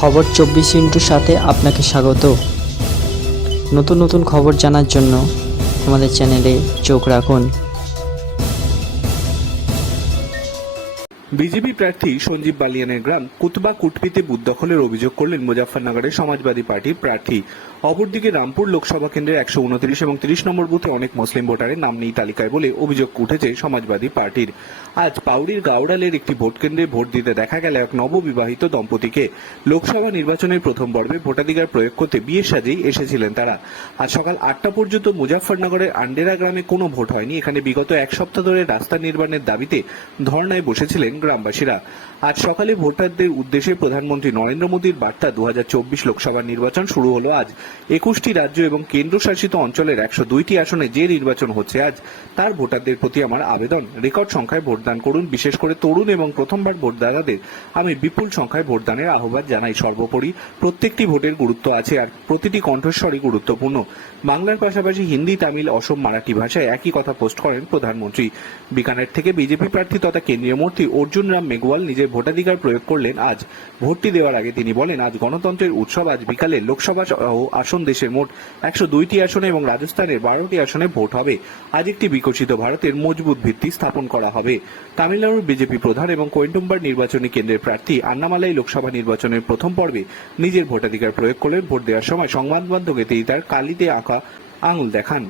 খবর 24 ইন্টুর সাথে আপনাকে স্বাগত। নতুন নতুন খবর জানার জন্য আমাদের চ্যানেলে চোখ রাখুন। বিজেপি প্রার্থী সঞ্জীব বালিয়ানের গ্রাম কুতবা কুটপিতে বুথ দখলের অভিযোগ করলেন মুজফ্ফরনগরের সমাজবাদী পার্টির প্রার্থী। অপরদিকে রামপুর লোকসভা কেন্দ্রের 129 এবং 30 নম্বর বুথে অনেক মুসলিম ভোটারের নাম নেই তালিকায় বলে অভিযোগ উঠেছে সমাজবাদী পার্টির। আজ পাউড়ির গাওড়ালের একটি ভোট কেন্দ্রে ভোট দিতে দেখা গেল এক নববিবাহিত দম্পতিকে। লোকসভা নির্বাচনের প্রথম পর্বে ভোটাধিকার প্রয়োগ করতে বিয়ের সাজেই এসেছিলেন তারা। আজ সকাল 8টা পর্যন্ত মুজফ্ফরনগরের আন্ডেরা গ্রামে কোনো ভোট হয়নি। এখানে বিগত এক সপ্তাহ ধরে রাস্তা নির্মাণের দাবিতে ধর্নায় বসেছিলেন গ্রামবাসীরা। আজ সকালে ভোটারদের উদ্দেশ্যে প্রধানমন্ত্রী নরেন্দ্র মোদীর বার্তা 2024 লোকসভা নির্বাচন শুরু হলো আজ। 21টি রাজ্য এবং কেন্দ্রশাসিত অঞ্চলের 102টি আসনে যে নির্বাচন হচ্ছে আজ, তার ভোটারদের প্রতি আমার আবেদন, রেকর্ড সংখ্যায় ভোটদান করুন। বিশেষ করে তরুণ এবং প্রথমবার ভোটদাতাদের আমি বিপুল সংখ্যায় ভোটদানের আহ্বান জানাই। সর্বোপরি প্রত্যেকটি ভোটের গুরুত্ব আছে আর প্রতিটি কণ্ঠস্বরই গুরুত্বপূর্ণ। বাংলার পাশাপাশি হিন্দি, তামিল, অসম, মারাঠি ভাষায় একই কথা পোস্ট করেন প্রধানমন্ত্রী। বিকানের থেকে বিজেপি প্রার্থী তথা কেন্দ্রীয় মন্ত্রী অর্জুন রাম মেঘওয়াল নিজের ভোটাধিকার প্রয়োগ করলেন আজ। ভোটটি দেওয়ার আগে তিনি বলেন, আজ গণতন্ত্রের উৎসব। আজ বিকালে লোকসভা আসন দেশের মোট 102টি আসনে এবং রাজস্থানের 12টি আসনে ভোট হবে। আজ একটি বিকশিত ভারতের মজবুত ভিত্তি স্থাপন করা হবে। তামিলনাড়ুর বিজেপি প্রধান এবং কোয়েম্বাটুর নির্বাচনী কেন্দ্রের প্রার্থী আন্নামালাই লোকসভা নির্বাচনের প্রথম পর্বে নিজের ভোটাধিকার প্রয়োগ করলেন। ভোট দেওয়ার সময় সংবাদ মাধ্যমে তিনি তার কালিতে আঁকা আঙুল দেখান।